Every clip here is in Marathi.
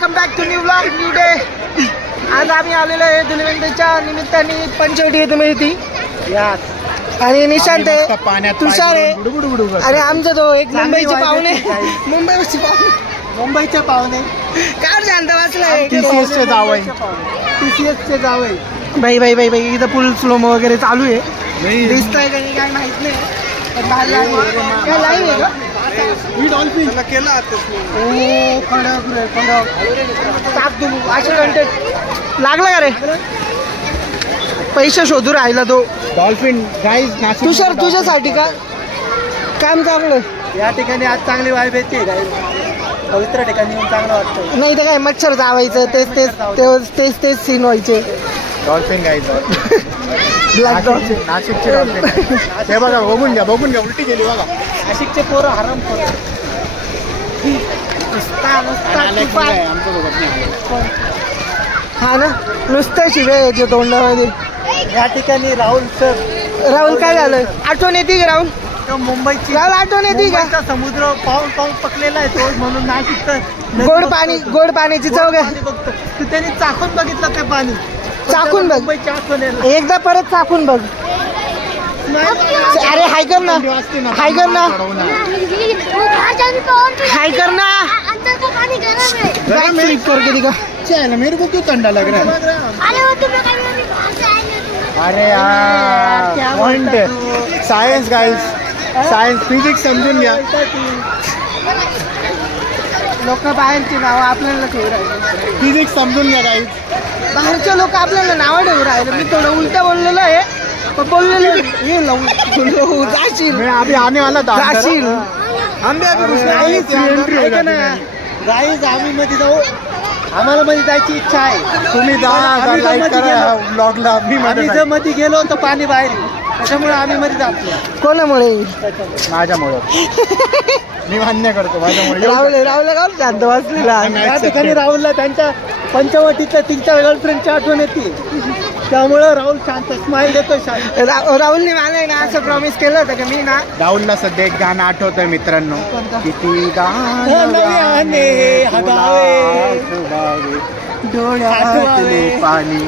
Welcome back to new blog new day. आज आम्ही आलेलो आहे धुलिवंदनच्या निमित्ताने. पंचवटी आहे तुम्ही ती आणि निशांत आहे, तुषार आहे आणि आमचा तो एक मुंबईचे पाहुणे, मुंबईचे पाहुणे काय शांत वाचलाय TCSचे जावई, TCSचे जावई. बाई बाई बाई बाई इथं फुल स्लोमो वगैरे चालू आहे. दिसतंय का नाही काय माहित नाही. लागला का रे? पैसे शोधू राहिला तो डॉल्फिन. गाईज तुषार तुझ्यासाठी का काम चांगलं या ठिकाणी आज चांगली वाईब येते. पवित्र ठिकाणी येऊन चांगलं वाटतं. नाही तर काय मच्छर जावायचं तेच तेच तेच तेच सीन व्हायचे. डॉल्फिन गाईज नाशिकचे डॉल्फिन हे बघा. बघून घ्या उलटी गेली बघा. नाशिकचे पोरं हराम हा ना नुसतं शिव्या यायचे तोंडामध्ये. या ठिकाणी राहुल काय झालं? आठवण येते का राहुल? मुंबईची राहुल आठवण येते का? समुद्र पाऊस पकलेला आहे तो म्हणून नाशिकचं गोड पाण्याची चव घ्या. तू त्यांनी चाकून बघितलं ते पाणी. चाकून बघ एकदा परत चाकून बघ. अरे हाय कर ना, हाय कर ना, हाय कर ना. फ्लिप करके दिखा. चल मेरे को क्यों ठंडा लग रहा है? अरे यार point science guys, science physics समजून घ्या. लोक बाहेरची नावं आपल्याला ठेवू राहिले. फिजिक्स समजून घ्या गाइस. बाहेरचे लोक आपल्याला नावं ठेवू राहिले. मी थोडं उलट बोललेलो आहे बोललेलो जाशील अभी आने वाला जाशील. गाईज आम्ही मध्ये जाऊ. आम्हाला मध्ये जायची इच्छा आहे. तुम्ही ब्लॉगला मध्ये गेलो तर पाणी बाहेर त्याच्यामुळे आम्ही मध्ये जातो. कोणामुळे? माझ्यामुळे. मी मान्य करतो माझ्यामुळे. राहुल गाव शांत वाचलेला. या ठिकाणी राहुलला त्यांच्या पंचवटीच्या तिच्या गर्लफ्रेंडची आठवण येते. त्यामुळे राहुल शांत स्माइल देतो. राहुलने मला ना असं प्रॉमिस केलं होतं की मी ना राहुलला सध्या एक गाणं आठवतंय मित्रांनो. किती गाणे डोळ्यातले पाणी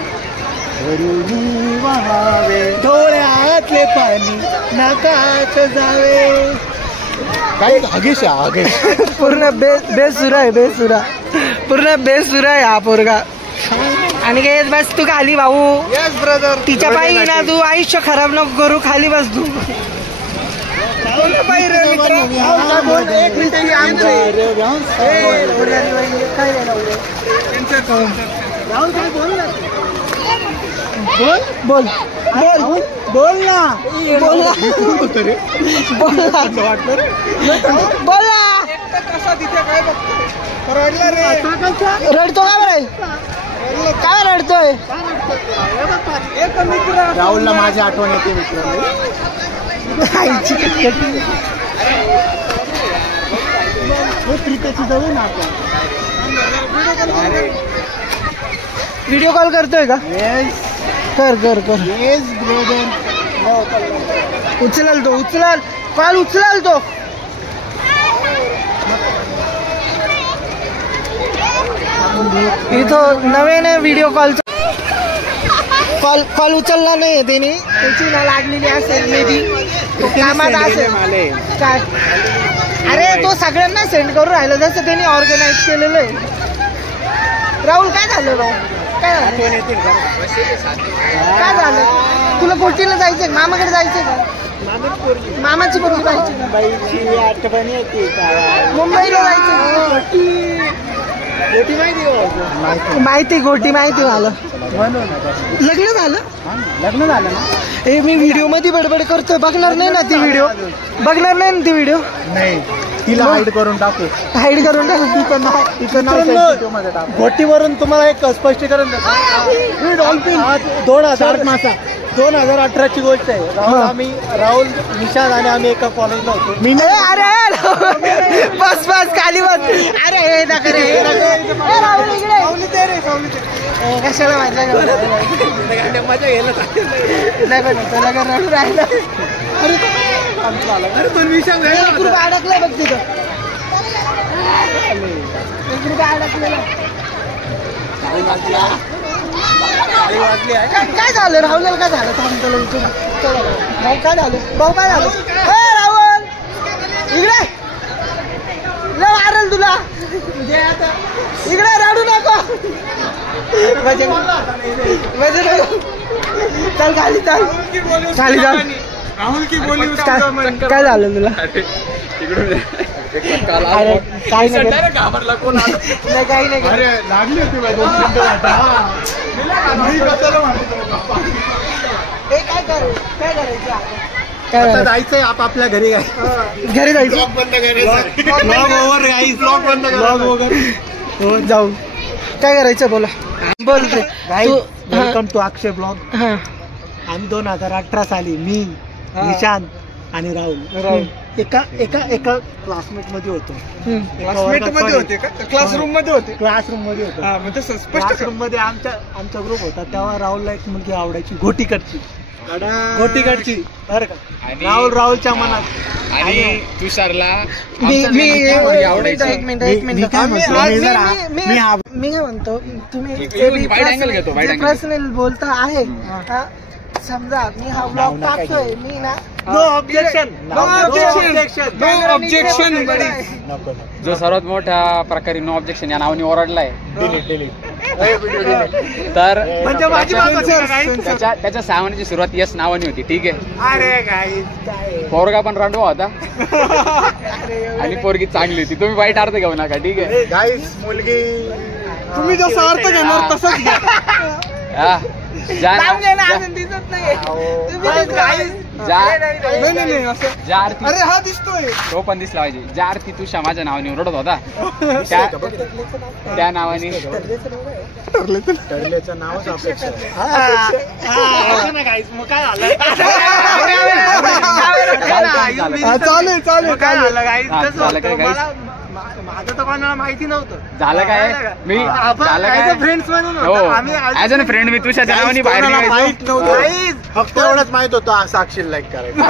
डोळ्यातले पाणी नाकात जावे. काय आगेश पूर्ण बेसुरा आहे. पूर्ण बेसुरा आहे हा पोरगा. आणि काय बस तू खाली भाऊ. Yes brother. तिच्या पायी ना तू आयुष्य खराब नको करू. खाली बस तू. बोल ना कसा तिथे काय बघतो? रडला रे. रडतो का बरं? काय रडतोय? राहुलला माझी आठवण येते मित्र. जाऊ ना व्हिडिओ कॉल करतोय का? कर कर कर. उचलाल तो कॉल उचलाल तो. इथं नव्याने व्हिडिओ कॉल उचलला नाही त्याने. त्याची ना लागलेली असेल मे बी. तो कामात असेल काय. अरे तो सगळ्यांना सेंड करू राहिला जसं त्यांनी ऑर्गनाईज केलेलं आहे. राहुल काय झालं? काय झालं? तुला कोटीला जायचंय? मामाकडे जायचंय का? मामाची पोरगी जायची मुंबईला जायचं. माहिती गोटी माहिती मला. लग्न झालं ना. हे मी व्हिडिओ मध्ये बडबड करतोय. बघणार नाही ना ती व्हिडिओ? बघणार नाही ना ती व्हिडिओ? नाही तिला हाईड करून टाकू. हाईड करून टाकू. गोटीवरून तुम्हाला एक स्पष्टीकरण देतो. डॉल्फिन 2018ची गोष्ट आहे. राहुल निशांत आणि आम्ही एका कॉलेजला होतो. मी अरे बस खाली बस. अरे हे ना करे कशाला माझ्या मजा घ्यायला रडू राहिला. अरे पण विशाल अडकलाय बघ तिथं. अडकलेला काय झालं राहुल? काय झालं? भाऊ काय झालं? भाऊ काय झालं? राहुल इकडे मारल तुला इकडे रडू नको चल खाली चल खाली चल राहुल की बोली काय झालं तुला? काय नाही घाबरला कोण नाही काही नाही लागली होती काय करायचं काय जायचंय आपापल्या घरी घरी जायचं जाऊ काय करायचं बोला बोल रे वेलकम टू अक्षय ब्लॉग. आम्ही 2018 साली मी निशांत आणि राहुल एका क्लासमेट मध्ये होतो. क्लासरूम मध्ये होतो. क्लासरूम मध्ये आमचा ग्रुप होता. तेव्हा राहुलला एक मुलगी आवडायची घोटीकडची बरं का. राहुलच्या मनात आणि तुषारला मी काय म्हणतो तुम्ही पर्सनल बोलता आहे समजा मी हा ब्लॉग टाकतोय मी ना नो ऑब्जेक्शन जो सर्वात मोठ्या प्रकारे नो ऑब्जेक्शन या नावाने ओरडलाय तर त्याच्या सामानाची सुरुवात यस नावाने होती. ठीक आहे. अरे पोरगा पण रांडवा होता आणि पोरगी चांगली होती. तुम्ही वाईट अर्थ घेऊ नका. ठीक आहे गाईस मुलगी तुम्ही जसा अर्थ घेणार तसंच घ्या. हा दिसतोय तो पण दिसला पाहिजे. ज्या अर्थी तुषा माझ्या नावाने ओरडत होता त्या नावाने ठरल्याचं नावच अपेक्षा माझं तर कोणाला माहिती नव्हतं. झालं काय मी फ्रेंड्स म्हणून ऍज अ फ्रेंड मी तुझ्या नावाने बाहेर माहित नव्हतं. फक्त एवढंच माहित होतं साक्षी लाईक करायचं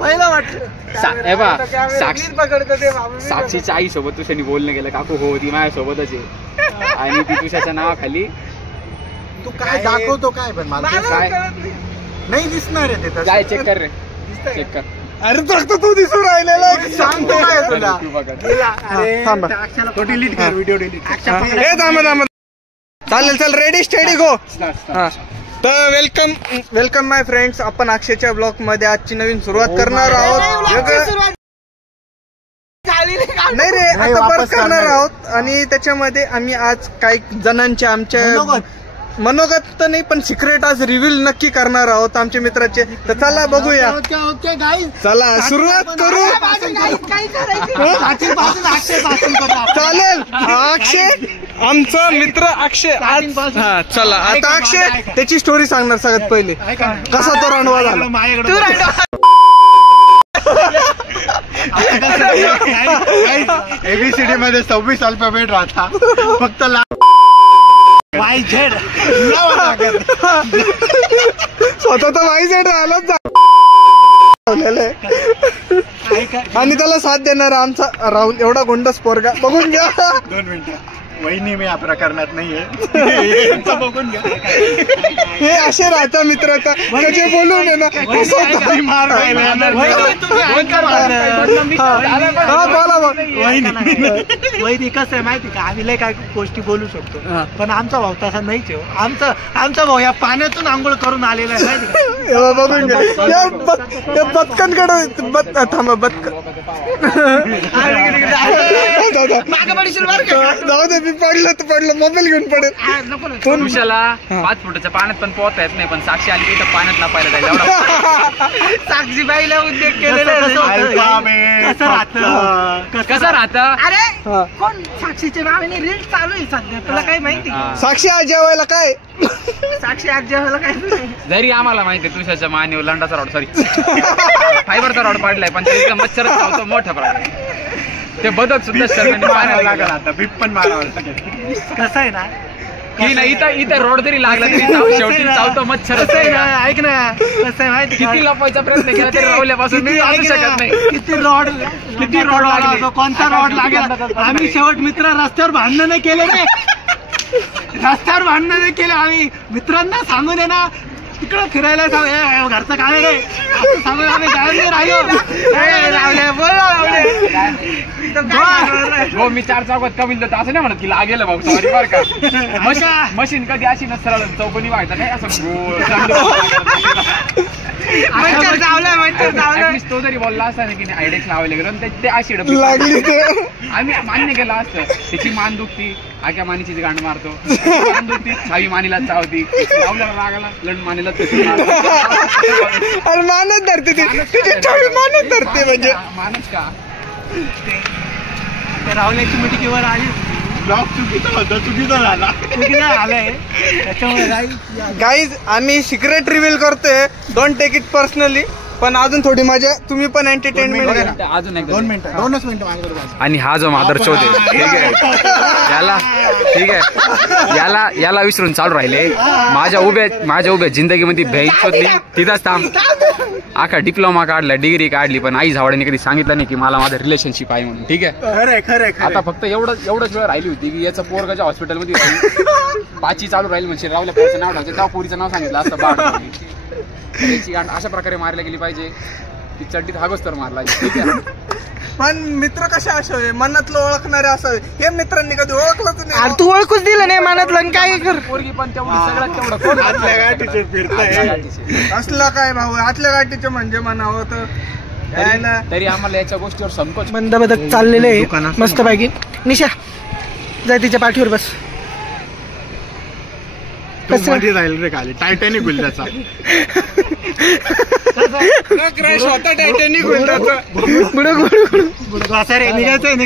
पहिलं वाटलं. साक्षीच्या आई सोबत तुझ्यानी बोलणं गेलं. काकू हो ती माझ्या सोबतच आहे आणि ती तुझ्याच्या नावाखाली तू काय दाखवतो काय पण मला काय नाही दिसणार आहे ते. काय चेक कर रे चेक कर. अरे फक्त तू दिसून राहिलेला सांगतो काय तुला. डिलीट कर व्हिडिओ डिलीट. चालेल चल रेडी स्टेडी गो. तर वेलकम माय फ्रेंड्स. आपण अक्षयच्या ब्लॉग मध्ये आजची नवीन सुरुवात करणार आहोत. नाही रे आता परत करणार आहोत आणि त्याच्यामध्ये आम्ही आज काही जणांचे आमच्या मनोगत तर नाही पण सिक्रेट आज रिव्हील नक्की करणार आहोत आमच्या मित्राचे. तर चला बघूया. चला सुरुवात करू. चालेल अक्षय आमचा मित्र अक्षय. हा चला आता अक्षय त्याची स्टोरी सांगणार सगळ्यात पहिले कसा तो रांडवा झाला. एबीसीडी मध्ये 26 अल्फाबेट राहता फक्त YZ स्वतः तर YZ राहिलाच आणि त्याला साथ देणार आमचा राहुल एवढा गोंडस पोरगा. बघून घ्या. 2 मिनिटं वहिनी मी या प्रकरणात नाहीये. बघून घ्या. हे असे राहता मित्र कसे बोलून आहे ना. वहिनी कसं आहे माहिती का आम्ही लय काय गोष्टी बोलू शकतो पण आमचा भाऊ तसा नाहीच आहे. आमचा भाऊ या पाण्यातून आंघोळ करून आलेला आहे माहिती का. बघून घ्या. बदकनकडे थांबा बदकन जाऊ दे. मी पडलं मोबाईल घेऊन पडेल. तुमच्याला 5 फुटाच्या पाण्यात पण पोहता येत नाही पण साक्षी आली की पाण्यात लपायला जाईल. साक्षी बाईला उद्योग केलेला कसं राहतं. अरे कोण साक्षीच्या नावाने रील चालू आहे सध्या तुला काही माहिती. साक्षी आज जेवायला काय साक्षी आज जेवायला काय जरी आम्हाला माहिती आहे तुझ्याच्या मानेवर लंडाचा रॉड सॉरी फायबरचा रॉड पडलाय पण तरी मच्छर चावतो मोठ्या प्रकारे. ते बदक सुद्धा शर्माने पाण्याला लागला. आता बीप पण मारावं. कसं आहे ना की नाही इथं रोड तरी लागला तरी शेवटी चावतो मच्छर. ऐक ना कसं आहे माहिती किती लपवायचा प्रयत्न केला तरी रावल्यापासून मी वाचू शकत नाही. किती रॉड लागले, कोणता रॉड लागला. आम्ही शेवट मित्र रस्त्यावर भांडणं नाही केले रे, रस्त्यावर भांडणं नाही केले आम्ही. मित्रांना सांगून आहे ना तिकडं फिरायला घरचं काय रे सांगून आम्ही गाडी राहिलो. हो मी 4 चौकात कमी तर असं नाही म्हणत की लागेल भाऊ सॉरी बरं का. मशीन कधी अशी नसतं चौकोनी व्हायचा नाही असं तो जरी बोलला असता ना की आयडेक्स लावायला गेलो ते अशी आम्ही मान्य केलं असतं. त्याची मान दुखती आख्या मानीचीच गांड मारतो, मान दुखती छावी मानीला चावती, लावल्याला रागाला लंड मानीला मानच धरते तिची छावी मानच धरते म्हणजे मानच का रावल्याची मिटिंगवर आली. ब्लॉग चुकीचा आलाय त्याच्यामुळे गाईज आम्ही सिक्रेट रिव्हील करतोय. डोंट टेक इट पर्सनली, पण अजून थोडी मजा तुम्ही पण एंटरटेनमेंट करा. अजून एक 2 मिनिटं. आणि हा जो मादर चौथ आहे ठीक आहे ठीक आहे याला विसरून चालू राहिले. माझ्या उभ्या जिंदगीमध्ये भ्यायच होती तिथंच थांब. आखा डिप्लोमा काढला, डिग्री काढली, पण आई झावड्याने कधी सांगितलं नाही की मला माझं रिलेशनशिप आहे म्हणून. ठीक आहे खरं आता फक्त एवढंच वेळ राहिली होती की याचं पोरगाच्या हॉस्पिटलमध्ये राहिली पाची चालू राहील म्हणजे रावल्या पोरीचं नाव टाकलं तेव्हा पोरीचं नाव सांगितलं असतं बाळ. त्याची गांड अशा प्रकारे मारल्या गेली पाहिजे ती चड्डीत हागोस तर मारला. ठीक आहे पण मित्र कशा असावे मनातलं ओळखणारे असावे. हे मित्रांनी कधी ओळखलंच नाही. तू ओळखूच दिलं नाही मनातलं काय कर. पोरगी पण तेवढी सगळ्यात तेवढं कोण असलं काय भाऊ आतल्या गाठीचे म्हणजे म्हणावं तर तरी आम्हाला याच्या गोष्टीवर संकोच. बंद बदक चाललेले आहे मस्त पैकी. निशा जाय तिच्या पाठीवर बस. मध्ये राहील रे खाली टायटॅनिक होईल त्याचा. क्रॅश होता टायटॅनिक होईल त्याचा. निघायचं